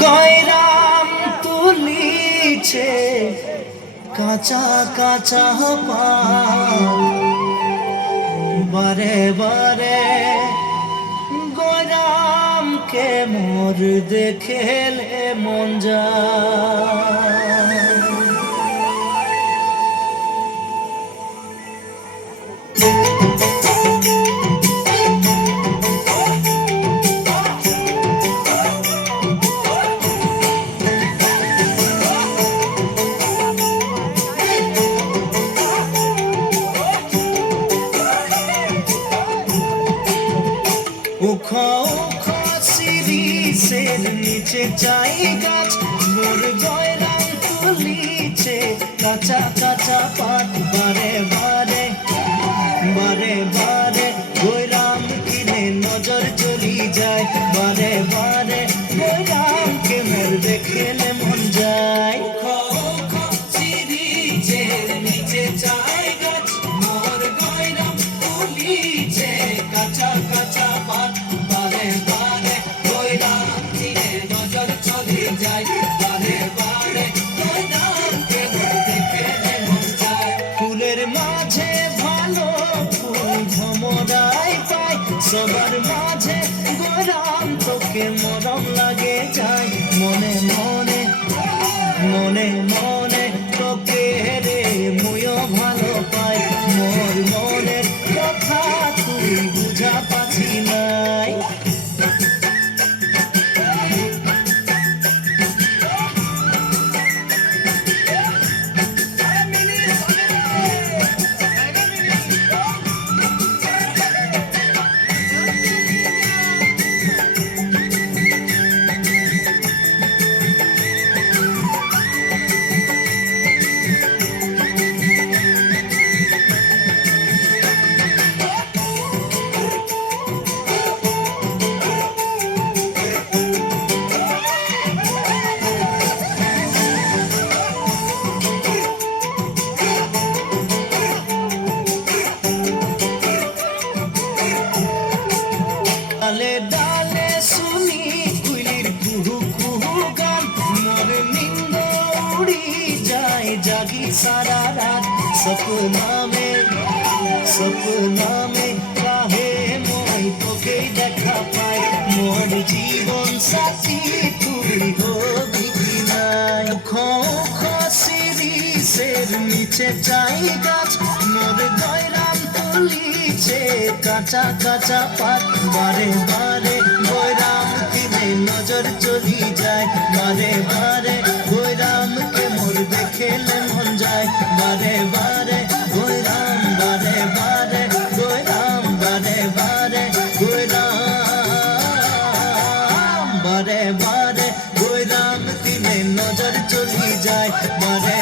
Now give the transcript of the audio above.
গয়রাম তুলিছে কাঁচা কাঁচা বারে বারে গয়রামকে মোর দেখেলে মন যায়। উখো উখো শিরিষের নিচে চাই গাছ মোর গয়রাম তুলিছে কাঁচা কাঁচা পাত বারে বারে বারে বারে গয়রাম কিনে নজর চলি যায় বারে বারে গয়রামকে মোর দেখেলে মন যায়। উখো উখো শিরিষের নিচে চাই গাছ মোর গয়রাম তুলিছে কাঁচা কাঁচা পাত বারে বারে গয়রাম কিনে নজর চলি যায় বারে বারে গয়রামকে মোর দেখেলে মন যায়। ফুলের মাঝে ভালো ফুল ভমরাই পায় সবার মাঝে গয়রাম তোকে মরম লাগে যায় মনে মনে মনে মনে তোকে রে মুইও ভালো পাই মোর মনের কথা তুই বুঝা পাচ্ছি নাই। ডালে ডালে শুনি কুইলির কুহু কুহু গান মোর নিন্দ উড়ি যায় জাগি সারা রাত সপনা মে কাহে মই তোকে দেখা পাই মোর জীবন সাথী তুই হবি কি নাই। উখো উখো শিরিষের নিচে চাই গাছ মোর গয়রাম তুলিছে কাঁচা কাঁচা পাত বারে বারে গয়রাম কিনে নজর চলি যায় বারে বারে গয়রামকে মোর দেখেলে মন যায় বারে বারে গয়রাম বারে বারে গয়রাম বারে বারে গয়রাম বারে বারে গয়রাম কিনে নজর চলি যায় বারে